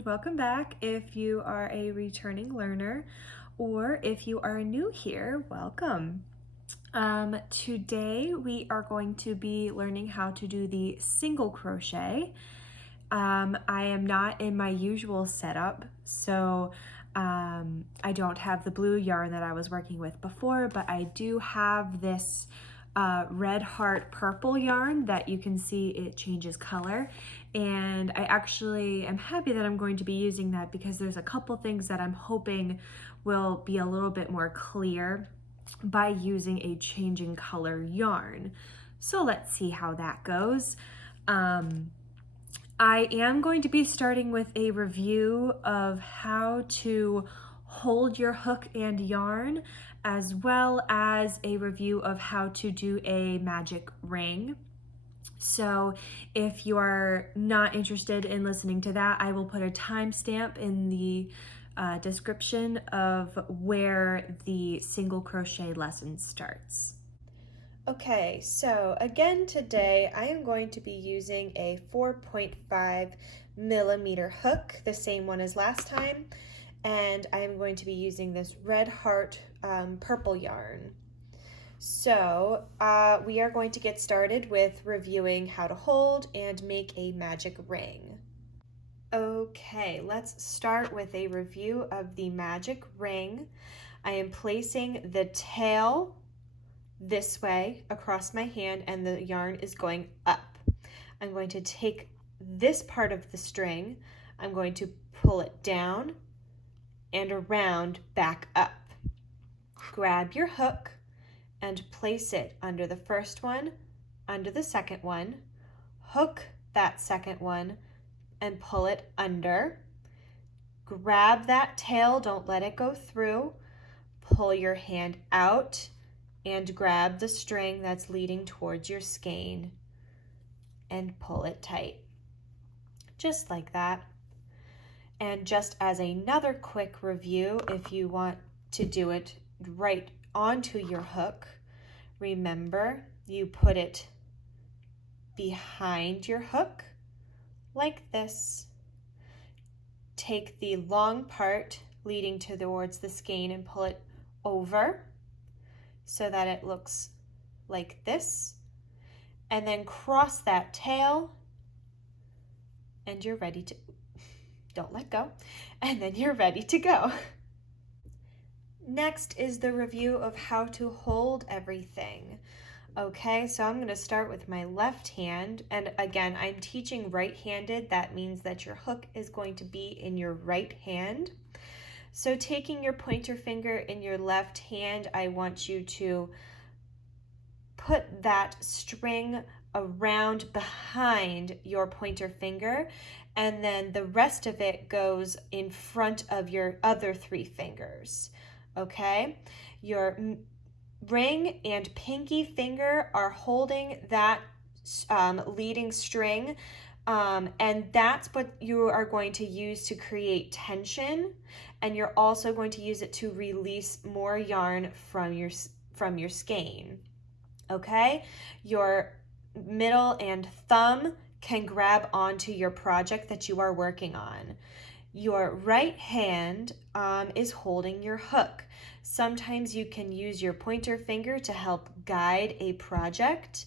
and welcome back. If you are a returning learner or if you are new here, welcome. Today we are going to be learning how to do the single crochet. I am not in my usual setup, so I don't have the blue yarn that I was working with before, but I do have this red heart purple yarn that you can see it changes color, and I actually am happy that I'm going to be using that because there's a couple things that I'm hoping will be a little bit more clear by using a changing color yarn. So let's see how that goes. I am going to be starting with a review of how to hold your hook and yarn, as well as a review of how to do a magic ring. So if you are not interested in listening to that, I will put a timestamp in the description of where the single crochet lesson starts. Okay, so again today I am going to be using a 4.5 millimeter hook, the same one as last time, and I am going to be using this red heart purple yarn. So we are going to get started with reviewing how to hold and make a magic ring. Okay, let's start with a review of the magic ring. I am placing the tail this way across my hand and the yarn is going up. I'm going to take this part of the string, I'm going to pull it down and around back up. Grab your hook and place it under the first one, under the second one, hook that second one and pull it under. Grab that tail, don't let it go through. Pull your hand out and grab the string that's leading towards your skein and pull it tight, just like that. And just as another quick review, if you want to do it right onto your hook, remember you put it behind your hook like this. Take the long part leading towards the skein and pull it over so that it looks like this, and then cross that tail and you're ready to, don't let go, and then you're ready to go. Next is the review of how to hold everything. Okay, so I'm going to start with my left hand, and again, I'm teaching right-handed. That means that your hook is going to be in your right hand. So taking your pointer finger in your left hand, I want you to put that string around behind your pointer finger, and then the rest of it goes in front of your other three fingers. Okay, your ring and pinky finger are holding that leading string, and that's what you are going to use to create tension, and you're also going to use it to release more yarn from your skein. Okay, your middle and thumb can grab onto your project that you are working on. Your right hand is holding your hook. Sometimes you can use your pointer finger to help guide a project,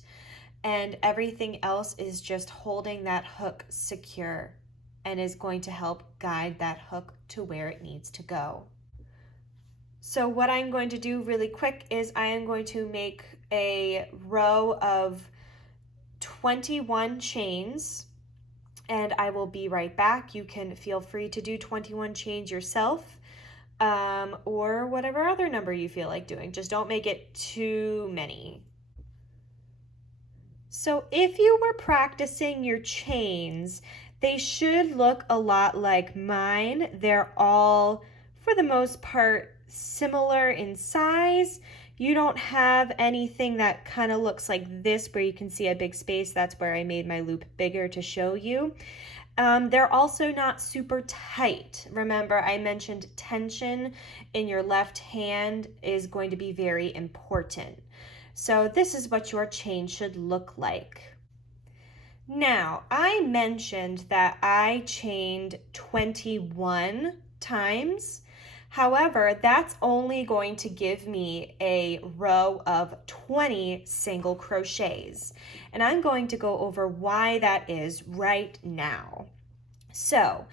and everything else is just holding that hook secure and is going to help guide that hook to where it needs to go. So what I'm going to do really quick is I am going to make a row of 21 chains, and I will be right back. You can feel free to do 21 chains yourself, or whatever other number you feel like doing. Just don't make it too many. So if you were practicing your chains, they should look a lot like mine. They're all, for the most part, similar in size. You don't have anything that kind of looks like this where you can see a big space. That's where I made my loop bigger to show you. They're also not super tight. Remember, I mentioned tension in your left hand is going to be very important. So this is what your chain should look like. Now, I mentioned that I chained 21 times. However, that's only going to give me a row of 20 single crochets. And I'm going to go over why that is right now. So,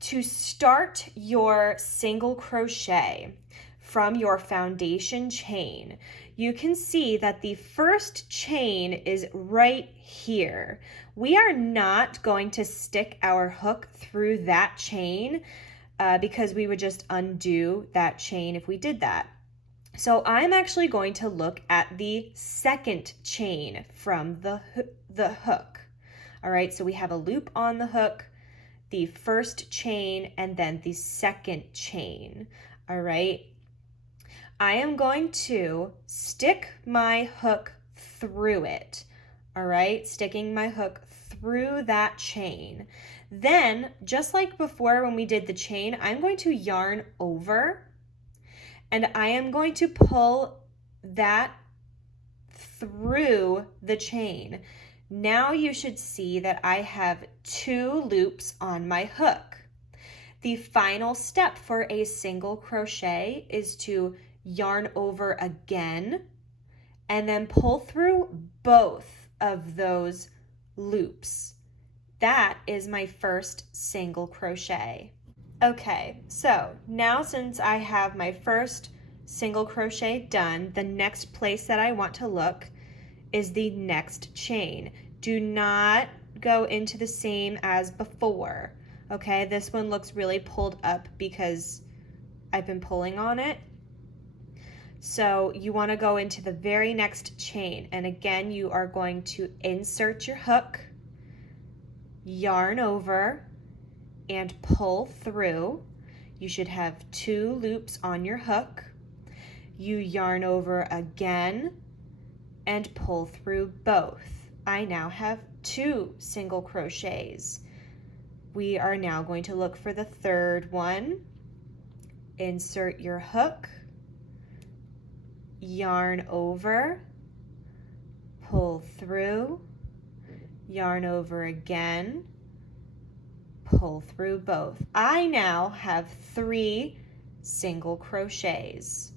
to start your single crochet from your foundation chain, you can see that the first chain is right here. We are not going to stick our hook through that chain because we would just undo that chain if we did that. So I'm actually going to look at the second chain from the hook. All right, so we have a loop on the hook, the first chain, and then the second chain. All right, I am going to stick my hook through it. All right, sticking my hook through that chain. Then, just like before when we did the chain, I'm going to yarn over and I am going to pull that through the chain. Now you should see that I have 2 loops on my hook. The final step for a single crochet is to yarn over again and then pull through both of those loops. That is my first single crochet. Okay, so now since I have my first single crochet done, the next place that I want to look is the next chain. Do not go into the same as before. Okay, this one looks really pulled up because I've been pulling on it. So you want to go into the very next chain, and again you are going to insert your hook, yarn over, and pull through. You should have 2 loops on your hook. You yarn over again and pull through both. I now have 2 single crochets. We are now going to look for the third one. Insert your hook, yarn over, pull through, yarn over again, pull through both. I now have 3 single crochets.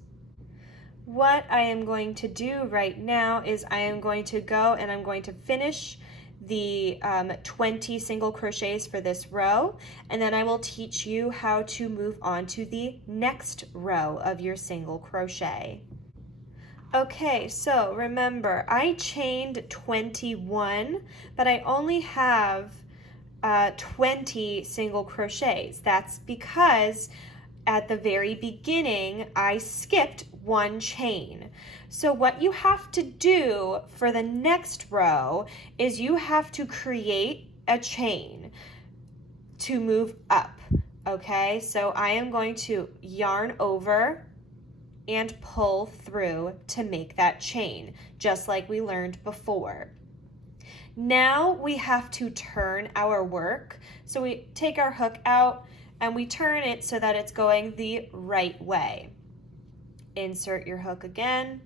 What I am going to do right now is I am going to go and I'm going to finish the 20 single crochets for this row, and then I will teach you how to move on to the next row of your single crochet. Okay, so remember I chained 21, but I only have 20 single crochets. That's because at the very beginning I skipped 1 chain. So what you have to do for the next row is you have to create a chain to move up. Okay, so I am going to yarn over and pull through to make that chain, just like we learned before. Now we have to turn our work. So we take our hook out and we turn it so that it's going the right way. Insert your hook again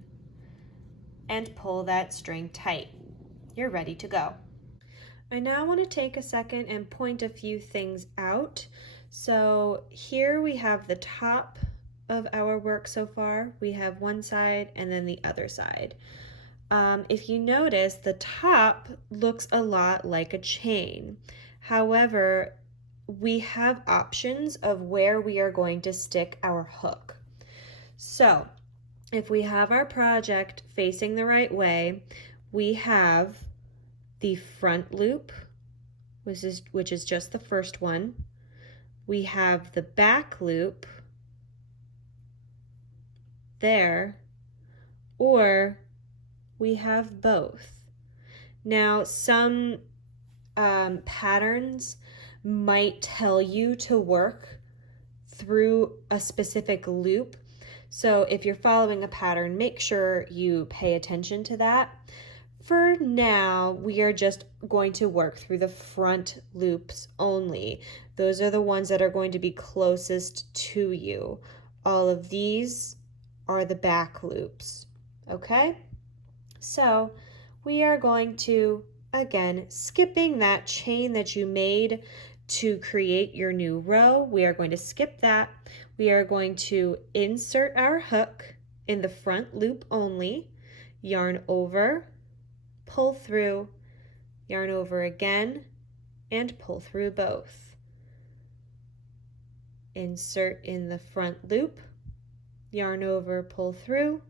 and pull that string tight. You're ready to go. I now want to take a second and point a few things out. So here we have the top of our work so far. We have one side and then the other side. If you notice, the top looks a lot like a chain. However, we have options of where we are going to stick our hook. So if we have our project facing the right way, we have the front loop, which is just the first one. We have the back loop there, or we have both. Now, some patterns might tell you to work through a specific loop. So if you're following a pattern, make sure you pay attention to that. For now, we are just going to work through the front loops only. Those are the ones that are going to be closest to you. All of these are the back loops, okay? So we are going to Again, skipping that chain that you made to create your new row, we are going to skip that. We are going to insert our hook in the front loop only, yarn over, pull through, yarn over again, and pull through both. Insert in the front loop, yarn over, pull through,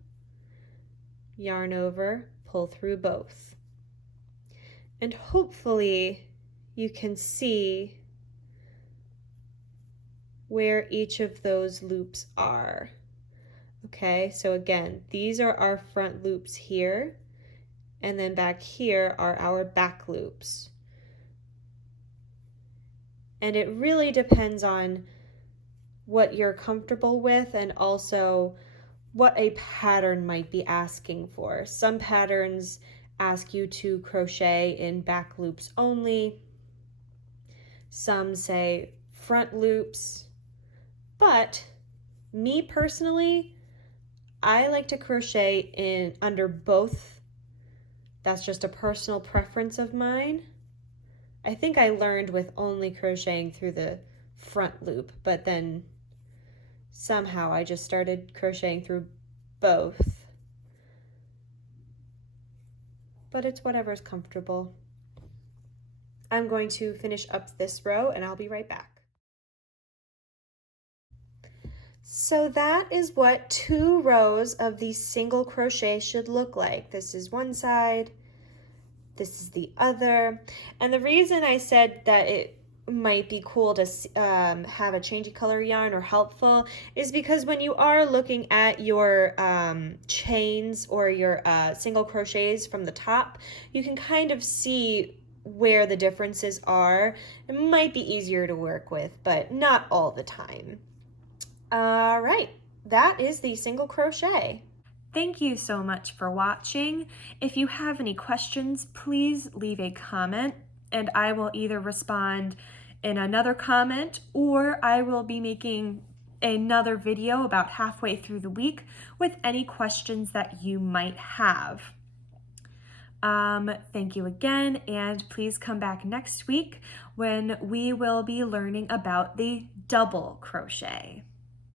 yarn over, pull through both. And hopefully you can see where each of those loops are. Okay, so again, these are our front loops here, and then back here are our back loops. And it really depends on what you're comfortable with and also what a pattern might be asking for. Some patterns ask you to crochet in back loops only. Some say front loops. But me personally, I like to crochet in under both. That's just a personal preference of mine. I think I learned with only crocheting through the front loop, but then somehow I just started crocheting through both. But it's whatever's comfortable. I'm going to finish up this row and I'll be right back. So that is what 2 rows of the single crochet should look like. This is one side, this is the other. And the reason I said that it might be cool to have a changing color yarn or helpful is because when you are looking at your chains or your single crochets from the top, you can kind of see where the differences are. It might be easier to work with, but not all the time. All right, that is the single crochet. Thank you so much for watching. If you have any questions, please leave a comment and I will either respond in another comment or I will be making another video about halfway through the week with any questions that you might have. Thank you again, and please come back next week when we will be learning about the double crochet.